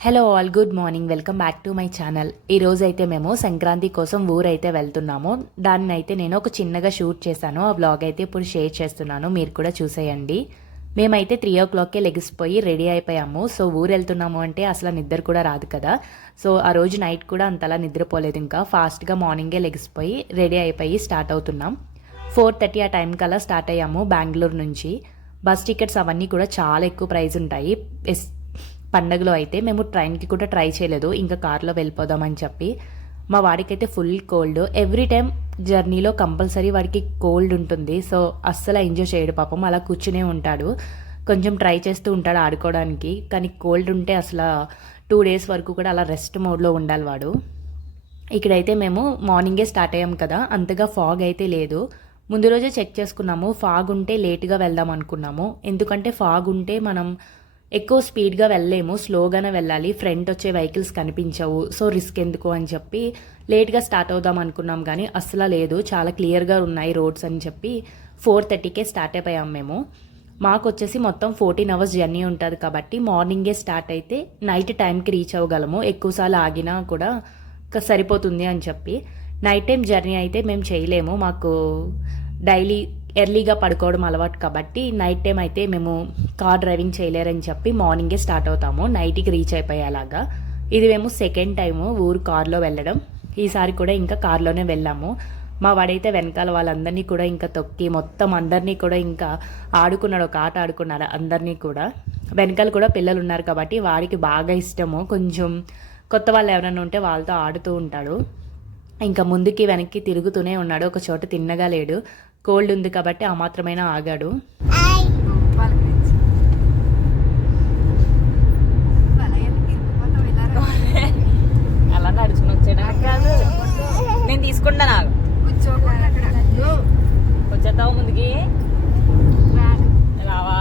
Hello all, good morning. Welcome back to my channel. ఈరోజు అయితే మేము సంక్రాంతి కోసం ఊరైతే వెళ్తున్నాము. దాన్ని అయితే నేను ఒక చిన్నగా షూట్ చేశాను. ఆ వ్లాగ్ అయితే ఇప్పుడు షేర్ చేస్తున్నాను, మీరు కూడా చూసేయండి. మేమైతే 3 o'clockకే లెగిసిపోయి రెడీ అయిపోయాము. సో ఊరు వెళ్తున్నాము అంటే అసలు నిద్ర కూడా రాదు కదా. సో ఆ రోజు నైట్ కూడా అంతలా నిద్రపోలేదు. ఇంకా ఫాస్ట్గా మార్నింగే లెగిసిపోయి రెడీ అయిపోయి స్టార్ట్ అవుతున్నాం. 4:30 ఆ టైం కల్లా స్టార్ట్ అయ్యాము బెంగళూరు నుంచి. బస్ టికెట్స్ అవన్నీ కూడా చాలా ఎక్కువ ప్రైస్ ఉంటాయి. పండగలో అయితే మేము ట్రైన్కి కూడా ట్రై చేయలేదు, ఇంకా కార్లో వెళ్ళిపోదామని చెప్పి. మా వాడికైతే ఫుల్ కోల్డ్. ఎవ్రీ టైం జర్నీలో కంపల్సరీ వాడికి కోల్డ్ ఉంటుంది. సో అస్సలు ఎంజాయ్ చేయడు పాపం, అలా కూర్చునే ఉంటాడు. కొంచెం ట్రై చేస్తూ ఉంటాడు ఆడుకోవడానికి, కానీ కోల్డ్ ఉంటే అసలు 2 days వరకు కూడా అలా రెస్ట్ మోడ్లో ఉండాలి వాడు. ఇక్కడైతే మేము మార్నింగే స్టార్ట్ అయ్యాం కదా, అంతగా ఫాగ్ అయితే లేదు. ముందు రోజే చెక్ చేసుకున్నాము, ఫాగ్ ఉంటే లేట్గా వెళ్దాం అనుకున్నాము. ఎందుకంటే ఫాగ్ ఉంటే మనం ఎక్కువ స్పీడ్గా వెళ్ళలేము, స్లోగానే వెళ్ళాలి, ఫ్రంట్ వచ్చే వెహికల్స్ కనిపించవు. సో రిస్క్ ఎందుకు అని చెప్పి లేట్గా స్టార్ట్ అవుదాం అనుకున్నాం, కానీ అస్సలు లేదు, చాలా క్లియర్గా ఉన్నాయి రోడ్స్ అని చెప్పి 4:30కే స్టార్ట్ అయిపోయాం మేము. మాకు వచ్చేసి మొత్తం 14 hours జర్నీ ఉంటుంది కాబట్టి మార్నింగే స్టార్ట్ అయితే నైట్ టైంకి రీచ్ అవ్వగలము. ఎక్కువసార్లు ఆగినా కూడా సరిపోతుంది అని చెప్పి. నైట్ టైం జర్నీ అయితే మేము చేయలేము, మాకు డైలీ ఎర్లీగా పడుకోవడం అలవాటు కాబట్టి నైట్ టైం అయితే మేము కార్ డ్రైవింగ్ చేయలేరని చెప్పి మార్నింగే స్టార్ట్ అవుతాము, నైట్కి రీచ్ అయిపోయేలాగా. ఇది మేము సెకండ్ టైము ఊరు కార్లో వెళ్ళడం. ఈసారి కూడా ఇంకా కార్లోనే వెళ్ళాము. మా వాడైతే వెనకాల వాళ్ళందరినీ కూడా ఇంకా తొక్కి మొత్తం అందరినీ కూడా ఇంకా ఆడుకున్నాడు, ఒక ఆట ఆడుకున్నారు అందరినీ కూడా. వెనకాల కూడా పిల్లలు ఉన్నారు కాబట్టి వాడికి బాగా ఇష్టము, కొంచెం కొత్త వాళ్ళు ఎవరైనా ఉంటే వాళ్ళతో ఆడుతూ ఉంటాడు. ఇంకా ముందుకి వెనక్కి తిరుగుతూనే ఉన్నాడు, ఒక చోట తిన్నగా లేడు. కోల్డ్ ఉంది కాబట్టి ఆ మాత్రమైనా ఆగాడు. అలా నడుచుకుని వచ్చాడా కాదు, నేను తీసుకుంటా, నాకు వచ్చేస్తావు ముందుకి రావా.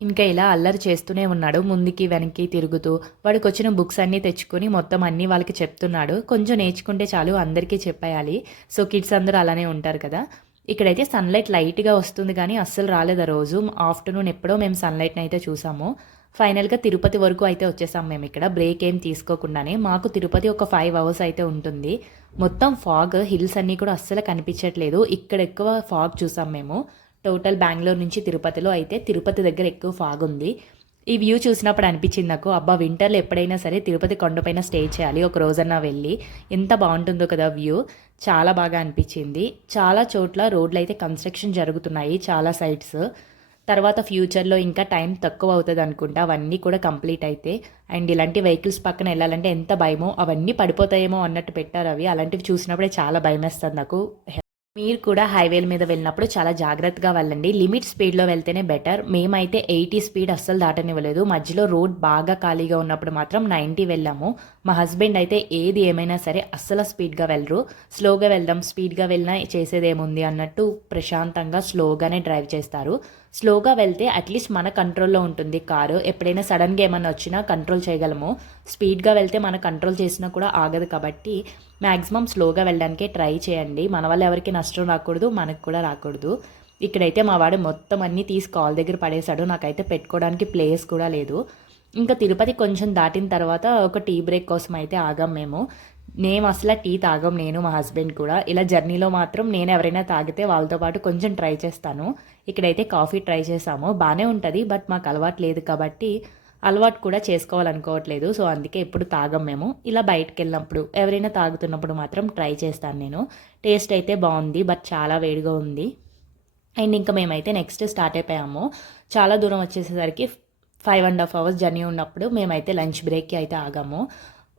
ఇంకా ఇలా అల్లరి చేస్తూనే ఉన్నాడు, ముందుకి వెనక్కి తిరుగుతూ. వాడికి వచ్చిన బుక్స్ అన్నీ తెచ్చుకొని మొత్తం అన్నీ వాళ్ళకి చెప్తున్నాడు. కొంచెం నేర్చుకుంటే చాలు, అందరికీ చెప్పేయాలి. సో కిడ్స్ అందరూ అలానే ఉంటారు కదా. ఇక్కడైతే సన్లైట్ లైట్గా వస్తుంది కానీ అస్సలు రాలేదు ఆ రోజు. ఆఫ్టర్నూన్ ఎప్పుడో మేము సన్లైట్ని అయితే చూసాము. ఫైనల్గా తిరుపతి వరకు అయితే వచ్చేసాం మేము. ఇక్కడ బ్రేక్ ఏం తీసుకోకుండానే. మాకు తిరుపతి ఒక 5 hours అయితే ఉంటుంది. మొత్తం ఫాగ్, హిల్స్ అన్నీ కూడా అస్సలు కనిపించట్లేదు. ఇక్కడ ఎక్కువ ఫాగ్ చూసాం మేము. టోటల్ బెంగళూరు నుంచి తిరుపతిలో అయితే తిరుపతి దగ్గర ఎక్కువ ఫాగ్ ఉంది. ఈ వ్యూ చూసినప్పుడు అనిపించింది నాకు, అబ్బా వింటర్లో ఎప్పుడైనా సరే తిరుపతి కొండపైన స్టే చేయాలి, ఒక రోజన్నా వెళ్ళి. ఎంత బాగుంటుందో కదా వ్యూ, చాలా బాగా అనిపించింది. చాలా చోట్ల రోడ్లు అయితే కన్స్ట్రక్షన్ జరుగుతున్నాయి, చాలా సైట్స్. తర్వాత ఫ్యూచర్లో ఇంకా టైం తక్కువ అవుతుంది అనుకుంటా అవన్నీ కూడా కంప్లీట్ అయితే. అండ్ ఇలాంటి వెహికల్స్ పక్కన వెళ్ళాలంటే ఎంత భయమో, అవన్నీ పడిపోతాయేమో అన్నట్టు పెట్టారు అవి. అలాంటివి చూసినప్పుడే చాలా భయం వేస్తుంది నాకు. మీరు కూడా హైవేల మీద వెళ్ళినప్పుడు చాలా జాగ్రత్తగా వెళ్ళండి, లిమిట్ స్పీడ్లో వెళ్తేనే బెటర్. మేమైతే 80 స్పీడ్ అస్సలు దాటనివ్వలేదు. మధ్యలో రోడ్ బాగా ఖాళీగా ఉన్నప్పుడు మాత్రం 90 వెళ్ళాము. మా హస్బెండ్ అయితే ఏది ఏమైనా సరే అస్సలు స్పీడ్గా వెళ్ళరు, స్లోగా వెళ్దాం, స్పీడ్గా వెళ్ళినా చేసేదేముంది అన్నట్టు ప్రశాంతంగా స్లోగానే డ్రైవ్ చేస్తారు. స్లోగా వెళ్తే అట్లీస్ట్ మన కంట్రోల్లో ఉంటుంది కారు. ఎప్పుడైనా సడన్గా ఏమైనా వచ్చినా కంట్రోల్ చేయగలము. స్పీడ్గా వెళ్తే మన కంట్రోల్ చేసినా కూడా ఆగదు కాబట్టి మ్యాక్సిమం స్లోగా వెళ్ళడానికే ట్రై చేయండి. మన వల్ల ఎవరికి నష్టం రాకూడదు, మనకు కూడా రాకూడదు. ఇక్కడైతే మా వాడు మొత్తం అన్నీ తీసి కాల్ దగ్గర పడేశాడు, నాకైతే పెట్టుకోవడానికి ప్లేస్ కూడా లేదు. ఇంకా తిరుపతి కొంచెం దాటిన తర్వాత ఒక టీ బ్రేక్ కోసం అయితే ఆగాం మేము. అసలు టీ తాగం, నేను మా హస్బెండ్ కూడా. ఇలా జర్నీలో మాత్రం నేను ఎవరైనా తాగితే వాళ్ళతో పాటు కొంచెం ట్రై చేస్తాను. ఇక్కడైతే కాఫీ ట్రై చేసాము, బాగానే ఉంటుంది. బట్ మాకు అలవాటు లేదు కాబట్టి అలవాటు కూడా చేసుకోవాలనుకోవట్లేదు. సో అందుకే ఎప్పుడు తాగం మేము. ఇలా బయటకు వెళ్ళినప్పుడు ఎవరైనా తాగుతున్నప్పుడు మాత్రం ట్రై చేస్తాను నేను. టేస్ట్ అయితే బాగుంది, బట్ చాలా వేడిగా ఉంది. అండ్ ఇంకా మేమైతే నెక్స్ట్ స్టార్ట్ అయిపోయాము. చాలా దూరం వచ్చేసేసరికి 5.5 hours జర్నీ ఉన్నప్పుడు మేమైతే లంచ్ బ్రేక్కి అయితే ఆగాము.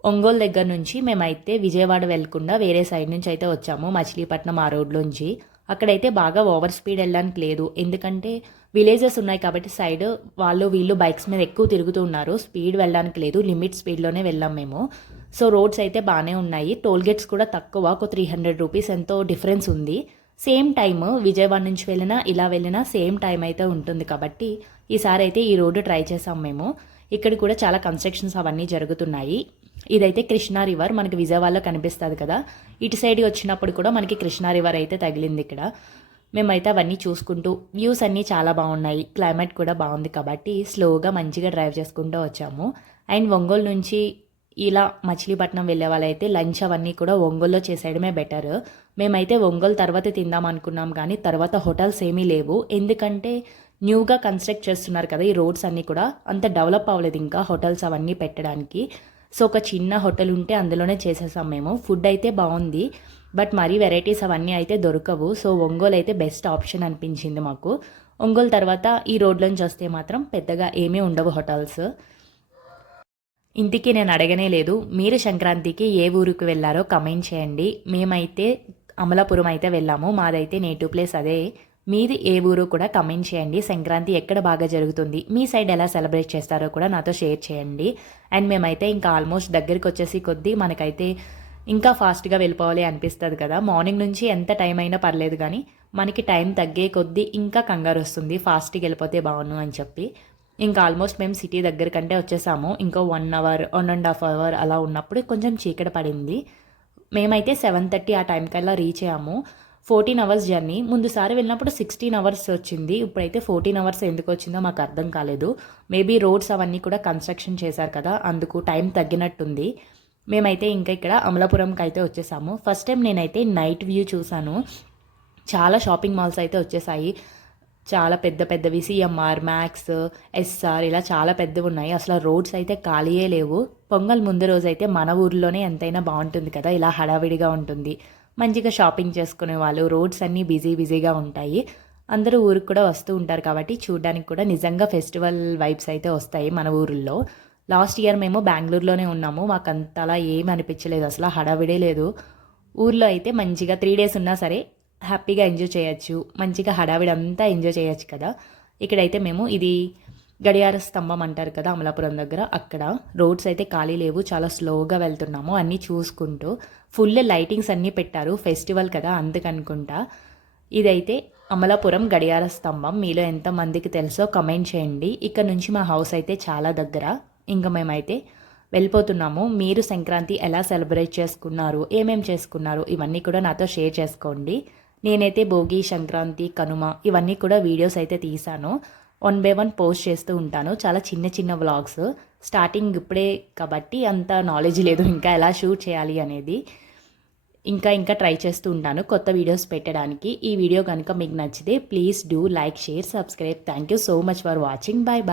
ఒంగోలు దగ్గర నుంచి మేమైతే విజయవాడ వెళ్లకుండా వేరే సైడ్ నుంచి అయితే వచ్చాము, మచిలీపట్నం ఆ రోడ్లోంచి. అక్కడైతే బాగా ఓవర్ స్పీడ్ వెళ్ళడానికి లేదు, ఎందుకంటే విలేజెస్ ఉన్నాయి కాబట్టి సైడ్ వాళ్ళు వీళ్ళు బైక్స్ మీద ఎక్కువ తిరుగుతూ ఉన్నారు. స్పీడ్ వెళ్ళడానికి లేదు, లిమిట్ స్పీడ్లోనే వెళ్ళాం మేము. సో రోడ్స్ అయితే బాగానే ఉన్నాయి, టోల్ గేట్స్ కూడా తక్కువ, ఒక 300 రూపీస్ ఎంతో డిఫరెన్స్ ఉంది. సేమ్ టైమ్ విజయవాడ నుంచి వెళ్ళినా ఇలా వెళ్ళినా సేమ్ టైం అయితే ఉంటుంది కాబట్టి ఈసారి అయితే ఈ రోడ్డు ట్రై చేసాం మేము. ఇక్కడ కూడా చాలా కన్స్ట్రక్షన్స్ అవన్నీ జరుగుతున్నాయి. ఇదైతే కృష్ణా రివర్, మనకి విజయవాడలో కనిపిస్తుంది కదా. ఇటు సైడ్ వచ్చినప్పుడు కూడా మనకి కృష్ణా రివర్ అయితే తగిలింది ఇక్కడ. మేమైతే అవన్నీ చూసుకుంటూ వ్యూస్ అన్నీ చాలా బాగున్నాయి, క్లైమేట్ కూడా బాగుంది కాబట్టి స్లోగా మంచిగా డ్రైవ్ చేసుకుంటూ వచ్చాము. అండ్ ఒంగోలు నుంచి ఇలా మచిలీపట్నం వెళ్ళే వాళ్ళైతే లంచ్ అవన్నీ కూడా ఒంగోలులో చేసేయడమే బెటర్. మేమైతే ఒంగోలు తర్వాత తిందాం అనుకున్నాం కానీ తర్వాత హోటల్స్ ఏమీ లేవు, ఎందుకంటే న్యూగా కన్స్ట్రక్ట్ చేస్తున్నారు కదా ఈ రోడ్స్ అన్నీ కూడా, అంత డెవలప్ అవ్వలేదు ఇంకా హోటల్స్ అవన్నీ పెట్టడానికి. సో ఒక చిన్న హోటల్ ఉంటే అందులోనే చేసేసాం మేము. ఫుడ్ అయితే బాగుంది బట్ మరీ వెరైటీస్ అవన్నీ అయితే దొరకవు. సో ఒంగోలు అయితే బెస్ట్ ఆప్షన్ అనిపించింది మాకు. ఒంగోలు తర్వాత ఈ రోడ్లోంచి వస్తే మాత్రం పెద్దగా ఏమీ ఉండవు హోటల్స్. ఇంటికి నేను అడగనే లేదు, మీరు సంక్రాంతికి ఏ ఊరికి వెళ్ళారో కమెంట్ చేయండి. మేమైతే అమలాపురం అయితే వెళ్ళాము, మాదైతే నేటివ్ ప్లేస్ అదే. మీది ఏ ఊరు కూడా కమెంట్ చేయండి. సంక్రాంతి ఎక్కడ బాగా జరుగుతుంది, మీ సైడ్ ఎలా సెలబ్రేట్ చేస్తారో కూడా నాతో షేర్ చేయండి. అండ్ మేమైతే ఇంకా ఆల్మోస్ట్ దగ్గరికి వచ్చేసి కొద్దీ మనకైతే ఇంకా ఫాస్ట్గా వెళ్ళిపోవాలి అనిపిస్తుంది కదా. మార్నింగ్ నుంచి ఎంత టైం అయినా పర్లేదు కానీ మనకి టైం తగ్గే కొద్దీ ఇంకా కంగారు వస్తుంది, ఫాస్ట్గా వెళ్ళిపోతే బాగుండు అని చెప్పి. ఇంకా ఆల్మోస్ట్ మేము సిటీ దగ్గర కంటే వచ్చేసాము. ఇంకో 1 అవర్ 1.5 అవర్ అలా ఉన్నప్పుడు కొంచెం చీకటి పడింది. మేమైతే 7:30 ఆ టైంకల్లా రీచ్ అయ్యాము. 14 అవర్స్ జర్నీ. ముందుసారి వెళ్ళినప్పుడు 16 అవర్స్ వచ్చింది, ఇప్పుడైతే 14 అవర్స్ ఎందుకు వచ్చిందో మాకు అర్థం కాలేదు. మేబీ రోడ్స్ అవన్నీ కూడా కన్స్ట్రక్షన్ చేశారు కదా, అందుకు టైం తగ్గినట్టుంది. మేమైతే ఇంకా ఇక్కడ అమలాపురంకి అయితే వచ్చేసాము. ఫస్ట్ టైం నేనైతే నైట్ వ్యూ చూసాను. చాలా షాపింగ్ మాల్స్ అయితే వచ్చేసాయి, చాలా పెద్ద పెద్దవి, సిఎంఆర్, మ్యాక్స్, ఎస్ఆర్ ఇలా చాలా పెద్దవి ఉన్నాయి. అసలు రోడ్స్ అయితే ఖాళీయే లేవు. పొంగల్ ముందు రోజు అయితే మన ఊర్లోనే ఎంతైనా బాగుంటుంది కదా, ఇలా హడావిడిగా ఉంటుంది, మంచిగా షాపింగ్ చేసుకునే వాళ్ళు. రోడ్స్ అన్నీ బిజీగా ఉంటాయి, అందరూ ఊరికి కూడా వస్తూ ఉంటారు కాబట్టి చూడడానికి కూడా నిజంగా ఫెస్టివల్ వైబ్స్ అయితే వస్తాయి మన ఊరిలో. లాస్ట్ ఇయర్ మేము బెంగళూరులోనే ఉన్నాము, మాకు అంతలా ఏమి అనిపించలేదు, అసలు హడావిడే లేదు. ఊర్లో అయితే మంచిగా 3 డేస్ ఉన్నా సరే హ్యాపీగా ఎంజాయ్ చేయొచ్చు, మంచిగా హడావిడి అంతా ఎంజాయ్ చేయొచ్చు కదా. ఇక్కడైతే మేము ఇది గడియార స్తంభం అంటారు కదా అమలాపురం దగ్గర, అక్కడ రోడ్స్ అయితే ఖాళీ లేవు, చాలా స్లోగా వెళ్తున్నాము అన్నీ చూసుకుంటూ. ఫుల్ లైటింగ్స్ అన్నీ పెట్టారు, ఫెస్టివల్ కదా అందుకనుకుంటా. ఇదైతే అమలాపురం గడియార స్తంభం. మీలో ఎంతమందికి తెలుసో కమెంట్ చేయండి. ఇక్కడ నుంచి మా హౌస్ అయితే చాలా దగ్గర. ఇంకా మేమైతే వెళ్ళిపోతున్నాము. మీరు సంక్రాంతి ఎలా సెలబ్రేట్ చేసుకున్నారు, ఏమేం చేసుకున్నారు, ఇవన్నీ కూడా నాతో షేర్ చేసుకోండి. నేనైతే భోగి, సంక్రాంతి, కనుమ ఇవన్నీ కూడా వీడియోస్ అయితే తీసాను. 1 by 1 పోస్ట్ చేస్తూ ఉంటాను, చాలా చిన్న వ్లాగ్స్. స్టార్టింగ్ ఇప్పుడే కాబట్టి అంత నాలెడ్జ్ లేదు ఇంకా ఎలా షూట్ చేయాలి అనేది. ఇంకా ట్రై చేస్తూ ఉంటాను కొత్త వీడియోస్ పెట్టడానికి. ఈ వీడియో కనుక మీకు నచ్చితే please do like, share, subscribe. Thank you so much for watching. Bye.